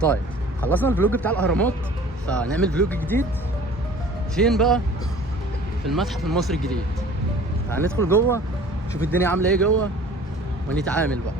طيب خلصنا الفلوج بتاع الاهرامات، فنعمل فلوج جديد. فين بقى؟ في المتحف المصري الجديد. فهندخل جوه نشوف الدنيا عامله ايه جوه ونتعامل بقى.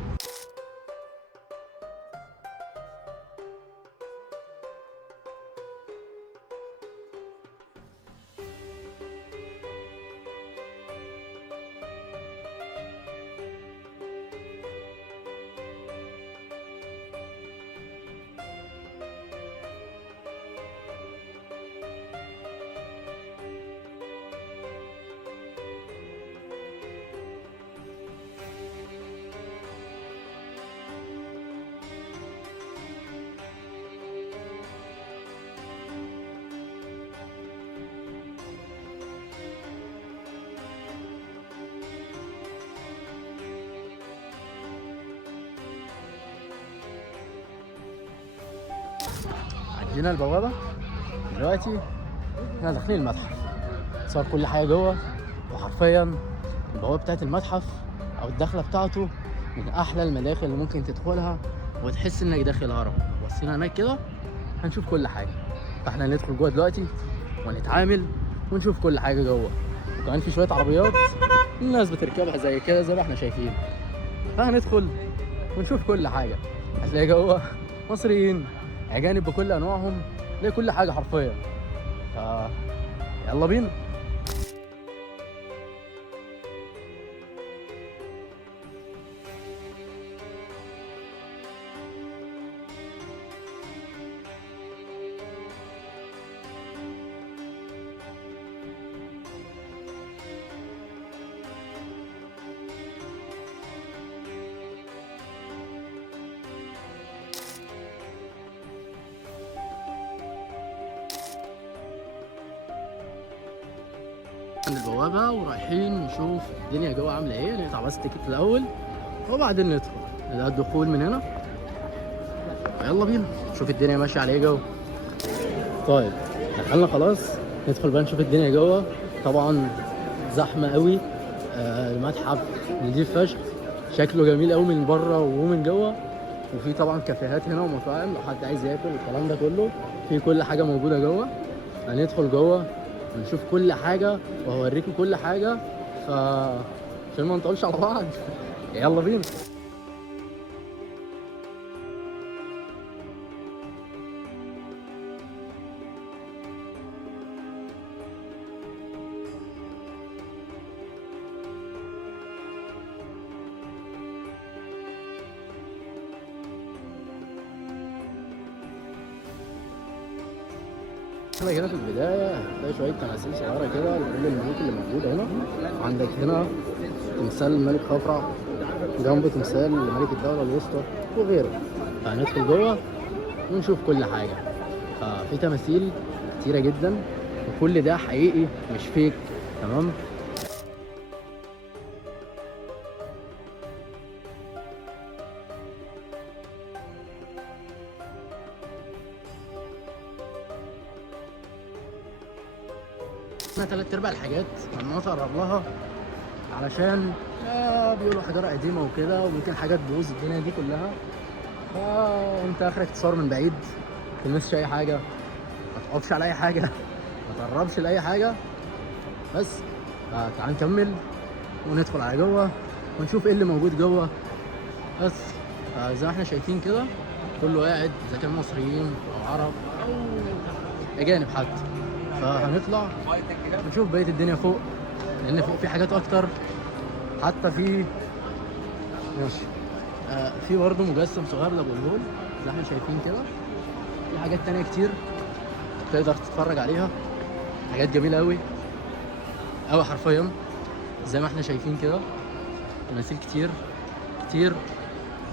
عدينا البوابه دلوقتي، احنا داخلين المتحف. صار كل حاجه جوه، وحرفيا البوابه بتاعت المتحف او الدخله بتاعته من احلى المداخل اللي ممكن تدخلها وتحس انك داخل هرم. بصينا هناك كده هنشوف كل حاجه، فاحنا هندخل جوه دلوقتي ونتعامل ونشوف كل حاجه جوه. وكمان في شويه عربيات الناس بتركبها زي كده زي ما احنا شايفين، فهندخل ونشوف كل حاجه. هتلاقي جوه مصريين، اجانب بكل انواعهم، تلاقي كل حاجه حرفيا. ف يلا بينا. عند البوابة ورايحين نشوف الدنيا جوه عاملة ايه. نقطع بس التيكت الأول وبعدين ندخل. ده الدخول من هنا، يلا بينا نشوف الدنيا ماشية على ايه جوه. طيب دخلنا خلاص، ندخل بقى نشوف الدنيا جوه. طبعا زحمة قوي. المتحف نضيف فشخ، شكله جميل قوي من بره ومن جوه. وفي طبعا كافيهات هنا ومطاعم لو حد عايز ياكل الكلام ده كله، في كل حاجة موجودة جوه. هندخل جوه ونشوف كل حاجة وهوريكم كل حاجة، عشان ما نطولش على بعض يلا بينا. احنا كده في البداية هتلاقي شوية تماثيل صغيرة كده لكل الملوك اللي موجودة هنا. عندك هنا تمثال الملك خفرع، جنبه تمثال ملك الدولة الوسطى وغيره. فهندخل جوه ونشوف كل حاجة. ففي تماثيل كتيرة جدا وكل ده حقيقي مش فيك، تمام. احنا تلات ارباع الحاجات ممنوع تقرب لها علشان بيقولوا حجارة قديمة وكده وممكن حاجة تبوظ الدنيا دي كلها. فانت اخرك تصور من بعيد، ما تلمسش اي حاجة، ما تقفش على اي حاجة، ما تقربش لاي حاجة بس. تعال نكمل وندخل على جوه ونشوف ايه اللي موجود جوه بس. زي ما احنا شايفين كده كله قاعد، اذا كان مصريين او عرب او اجانب حتى. فهنطلع نشوف بقية الدنيا فوق، لان فوق في حاجات اكتر. حتى في ماشي في برضه مجسم صغير لابو الهول زي ما احنا شايفين كده. في حاجات تانية كتير تقدر تتفرج عليها، حاجات جميلة قوي قوي حرفيا زي ما احنا شايفين كده. تماثيل كتير كتير،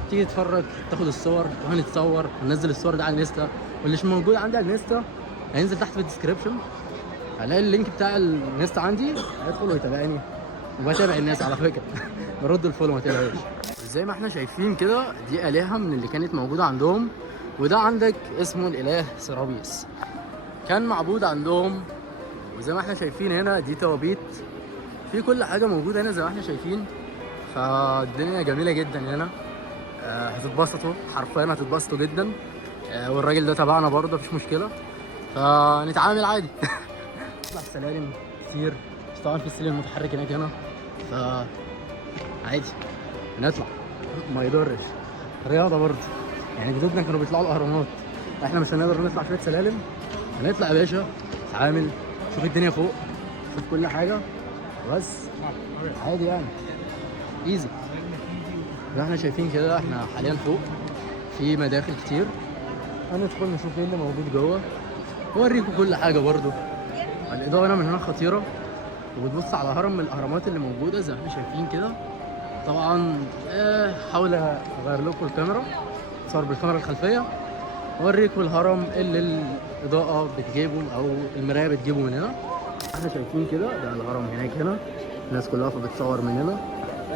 تيجي تتفرج تاخد الصور وهنتصور وننزل الصور ده على الانستا. واللي مش موجود عندي على الانستا هينزل تحت في الديسكريبشن، هلاقي اللينك بتاع الانستا عندي، هيدخل ويتابعني وبتابع الناس على فكره برد الفولو ما تقلقوش. زي ما احنا شايفين كده دي آلهة من اللي كانت موجودة عندهم. وده عندك اسمه الإله سرابيس، كان معبود عندهم. وزي ما احنا شايفين هنا دي توابيت، في كل حاجة موجودة هنا زي ما احنا شايفين. فالدنيا جميلة جدا هنا. هتتبسطوا حرفيا، هتتبسطوا جدا. والراجل ده تبعنا برضه مفيش مشكله، فنتعامل عادي. نطلع السلالم كتير، بس طبعا في السلم المتحرك هنا عادي نطلع ما يضرش. رياضه برضه يعني، جدودنا كانوا بيطلعوا الاهرامات، احنا مش هنقدر نطلع شويه سلالم؟ هنطلع يا باشا، نتعامل، شوف الدنيا فوق، شوف كل حاجه، بس عادي يعني ايزي. زي ما احنا شايفين كده احنا حاليا فوق في مداخل كتير، هندخل نشوف ايه اللي موجود جوه واوريكم كل حاجه. برضو الاضاءه هنا من هنا خطيره، وبتبص على هرم من الاهرامات اللي موجوده زي ما احنا شايفين كده. طبعا حاول اغير لكم الكاميرا، صور بالكاميرا الخلفيه، اوريكم الهرم اللي الاضاءه بتجيبه او المرايه بتجيبه من هنا. احنا شايفين كده ده الهرم هناك، هنا الناس كلها بتصور من هنا،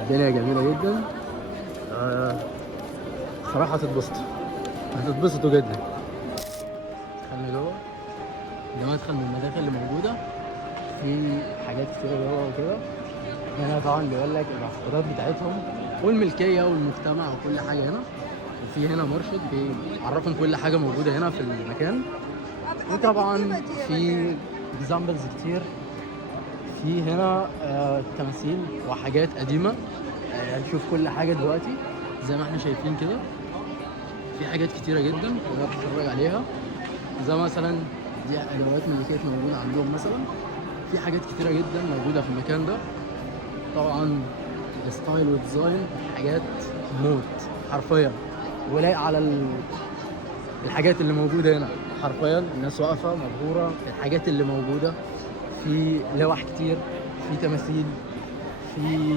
الدنيا جميله جدا. صراحه هتتبسطوا جدا. دخلنا جوه، ده مدخل من المداخل اللي موجوده، في حاجات كتيره جوه وكده. هنا طبعا بيقول لك الرافورات بتاعتهم والملكيه والمجتمع وكل حاجه هنا، وفي هنا مرشد بيعرفهم كل حاجه موجوده هنا في المكان. وطبعا في اكزامبلز كتير، في هنا تماثيل وحاجات قديمه. هنشوف كل حاجه دلوقتي زي ما احنا شايفين كده. في حاجات كتيره جدا تقدر تتفرج عليها، زي مثلا دي ادوات ملكيه موجوده عندهم مثلا. في حاجات كتيره جدا موجوده في المكان ده. طبعا الستايل والديزاين حاجات موت حرفيا، ولايق على الحاجات اللي موجوده هنا حرفيا. الناس واقفه مبهوره بالحاجات اللي موجوده، في لوح كتير، في تماثيل، في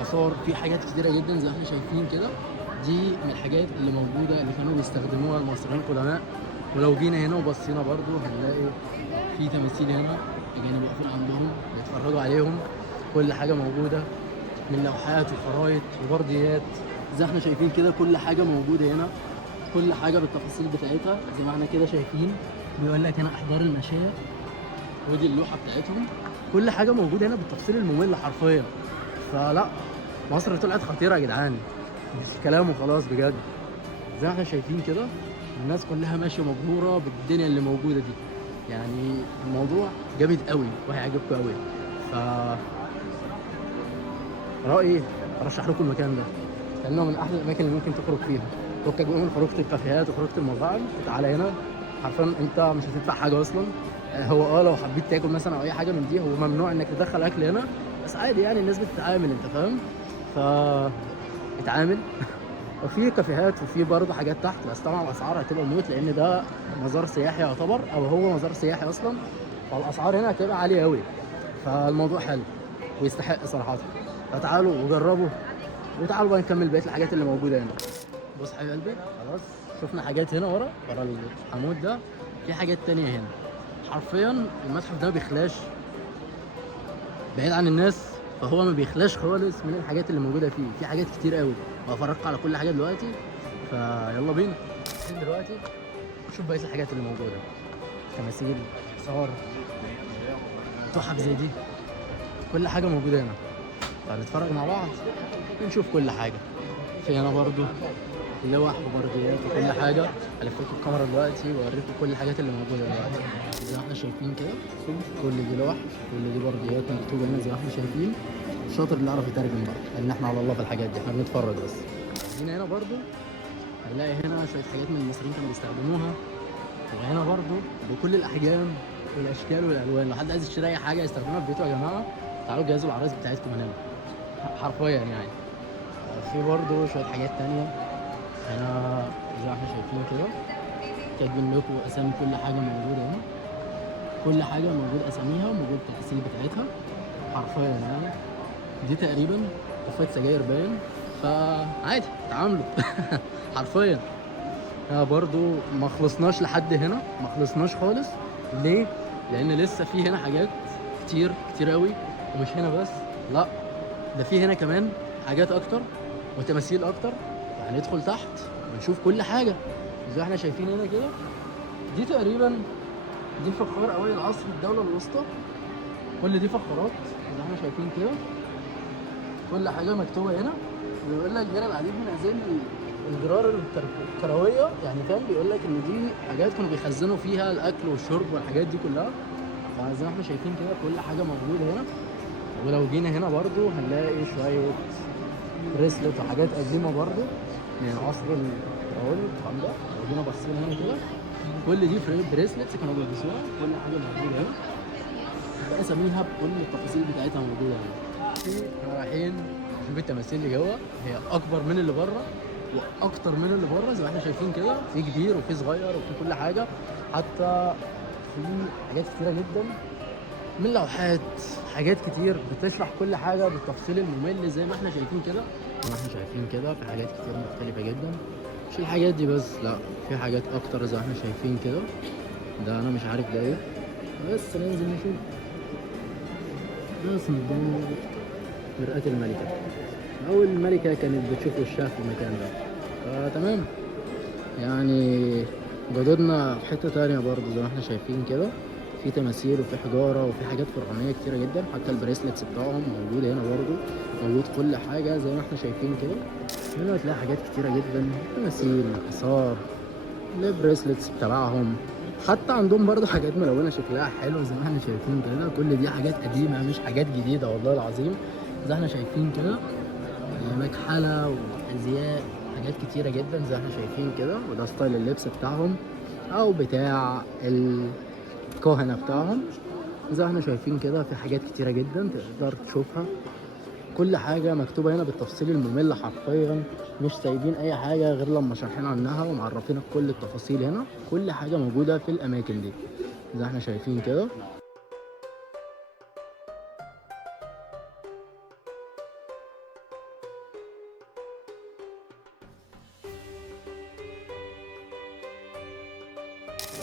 اثار، في حاجات كتيره جدا زي ما احنا شايفين كده. دي من الحاجات اللي موجوده اللي كانوا بيستخدموها المصريين القدماء. ولو جينا هنا وبصينا برضو هنلاقي في تماثيل هنا، اجانب واقفين عندهم بيتفرجوا عليهم. كل حاجه موجوده من لوحات وخرايط وبرديات زي ما احنا شايفين كده. كل حاجه موجوده هنا، كل حاجه بالتفاصيل بتاعتها زي ما احنا كده شايفين. بيقول لك هنا احضار المشاية، ودي اللوحه بتاعتهم. كل حاجه موجوده هنا بالتفصيل الممل حرفيا. فلا، مصر طلعت خطيره يا جدعان، مش كلام وخلاص بجد. زي ما احنا شايفين كده الناس كلها ماشيه مبهوره بالدنيا اللي موجوده دي. يعني الموضوع جامد قوي وهيعجبكم قوي. ف رايي ارشح لكم المكان ده، لانه من احلى الاماكن اللي ممكن تخرج فيها. فكك بقى من خروجه الكافيهات وخروجه المطاعم، تعالى هنا حرفيا انت مش هتدفع حاجه اصلا. هو لو حبيت تاكل مثلا او اي حاجه من دي، هو ممنوع انك تدخل اكل هنا، بس عادي يعني الناس بتتعامل، انت فاهم. ف اتعامل. وفي كافيهات وفي برضه حاجات تحت، بس طبعا الاسعار هتبقى موت، لان ده مزار سياحي يعتبر، او هو مزار سياحي اصلا. فالاسعار هنا هتبقى عاليه قوي، فالموضوع حلو ويستحق صراحه. فتعالوا وجربوا، وتعالوا بقى نكمل بقيه الحاجات اللي موجوده هنا. بص حبيب قلبي، خلاص شفنا حاجات هنا ورا الحمود ده، في حاجات تانية هنا. حرفيا المتحف ده ما بيخلاش، بعيد عن الناس فهو ما بيخلاش خالص من الحاجات اللي موجوده فيه. في حاجات كتير قوي، وهفرجكم على كل حاجه دلوقتي، فيلا بينا دلوقتي نشوف بقيه الحاجات اللي موجوده. تماثيل، صور، تحف زي دي، كل حاجه موجوده هنا. فنتفرج مع بعض ونشوف كل حاجه. في هنا برضو لوح وبرديات وكل حاجه. هلف لكم الكاميرا دلوقتي واوريكم كل الحاجات اللي موجوده دلوقتي. زي ما احنا شايفين كده كل دي لوح، كل دي برديات مكتوبه هنا زي ما احنا شايفين. الشاطر اللي يعرف يترجم بقى، لان احنا على الله في الحاجات دي، احنا بنتفرج بس. هنا برضو هنلاقي هنا شويه حاجات من المصريين كانوا بيستخدموها، وهنا برضو بكل الاحجام والاشكال والالوان. لو حد عايز يشتري اي حاجه يستخدمها في بيته يا جماعه، تعالوا جهزوا العرايس بتاعتكم هنا حرفيا يعني. في برضو شويه حاجات تانية هنا زي ما احنا شايفين كده، كاتبين لكم اسامي كل حاجه موجوده هنا. كل حاجه موجود اساميها وموجود التفاصيل بتاعتها حرفيا يعني. دي تقريبا كوفايه سجاير باين، فعادي تعاملوا. حرفيا. برضو ما خلصناش لحد هنا، ما خلصناش خالص. ليه؟ لان لسه في هنا حاجات كتير كتير قوي، ومش هنا بس، لا ده في هنا كمان حاجات اكتر وتماثيل اكتر. هندخل تحت ونشوف كل حاجه زي ما احنا شايفين هنا كده. دي تقريبا دي فخار اوائل عصر الدوله الوسطى. كل دي فخارات زي ما احنا شايفين كده، كل حاجه مكتوبه هنا. وبيقول لك هنا العديد من هذه الجرار الكرويه، يعني فاهم، بيقول لك ان دي حاجات كانوا بيخزنوا فيها الاكل والشرب والحاجات دي كلها. فزي ما احنا شايفين كده كل حاجه موجوده هنا. ولو جينا هنا برضو هنلاقي شويه بريسلت وحاجات قديمه برضو من العصر الفرعوني والكلام ده. لو جينا بصينا هنا كده كل دي بريسلتس كانوا بيلبسوها، كل حاجه موجوده هنا باساميها بكل التفاصيل بتاعتها موجوده هنا. احنا رايحين نشوف التماثيل اللي جوه، هي اكبر من اللي بره واكتر من اللي بره. زي ما احنا شايفين كده في كبير وفي صغير وفي كل حاجه، حتى في حاجات كتيره جدا من لوحات، حاجات كتير بتشرح كل حاجه بالتفصيل الممل. زي ما احنا شايفين كده، زي ما احنا شايفين كده في حاجات كتير مختلفه جدا. مش الحاجات دي بس، لا، في حاجات اكتر زي ما احنا شايفين كده. ده انا مش عارف ده ايه، بس ننزل نشوف. ناس قدام مرآة الملكة، أو الملكة كانت بتشوف وشها في المكان ده. فتمام، يعني جدودنا في حتة تانية برضه زي ما احنا شايفين كده. في تماثيل وفي حجارة وفي حاجات فرعونية كتيرة جدا، حتى البريسلتس بتاعهم موجود هنا برضه، موجود كل حاجة زي ما احنا شايفين كده. هنا هتلاقي حاجات كتيرة جدا، تماثيل، آثار، البريسلتس بتاعهم. حتى عندهم برضه حاجات ملونة شكلها حلو زي ما احنا شايفين كده. كل دي حاجات قديمة مش حاجات جديدة والله العظيم. زي ما احنا شايفين كده مكحلة وأزياء، حاجات كتيرة جدا زي ما احنا شايفين كده. وده ستايل اللبس بتاعهم أو بتاع الكهنة بتاعهم. زي ما احنا شايفين كده في حاجات كتيرة جدا تقدر تشوفها. كل حاجة مكتوبة هنا بالتفصيل الممل حرفيا، مش سايبين أي حاجة غير لما شارحين عنها ومعرفينك كل التفاصيل. هنا كل حاجة موجودة في الأماكن دي زي ما احنا شايفين كده.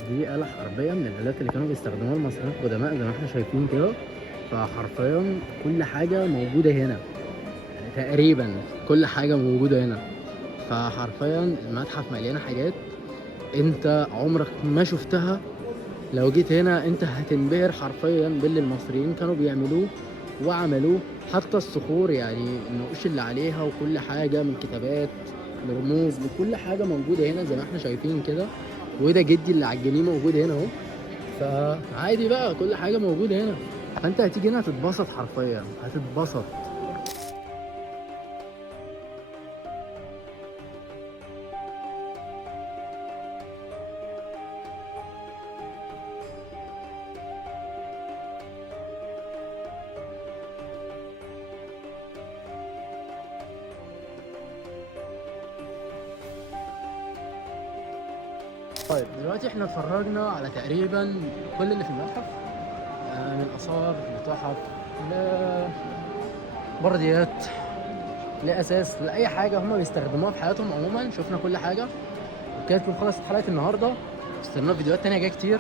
دي آلة حربية من الآلات اللي كانوا بيستخدموها المصريين القدماء زي ما احنا شايفين كده. فحرفيا كل حاجة موجودة هنا، يعني تقريبا كل حاجة موجودة هنا. فحرفيا المتحف مليانة حاجات انت عمرك ما شفتها. لو جيت هنا انت هتنبهر حرفيا باللي المصريين كانوا بيعملوه وعملوه. حتى الصخور، يعني النقوش اللي عليها وكل حاجة، من كتابات لرموز لكل حاجة موجودة هنا زي ما احنا شايفين كده. وده جدي اللي على الجنيه موجود هنا اهو. فعادي بقى، كل حاجة موجودة هنا. فانت هتيجي هنا هتتبسط، حرفيا هتتبسط. طيب دلوقتي احنا اتفرجنا على تقريبا كل اللي في المتحف، من آثار لتحف لبرديات لأساس لأي حاجة هم بيستخدموها في حياتهم عموما. شفنا كل حاجة. وكده تكون خلصت حلقة النهاردة. استنونا فيديوهات تانية جاية كتير.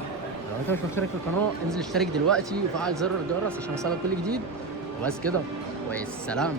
لو انت مش مشترك في القناة انزل اشترك دلوقتي وفعل زر الجرس عشان يوصلك كل جديد. وبس كده، والسلام.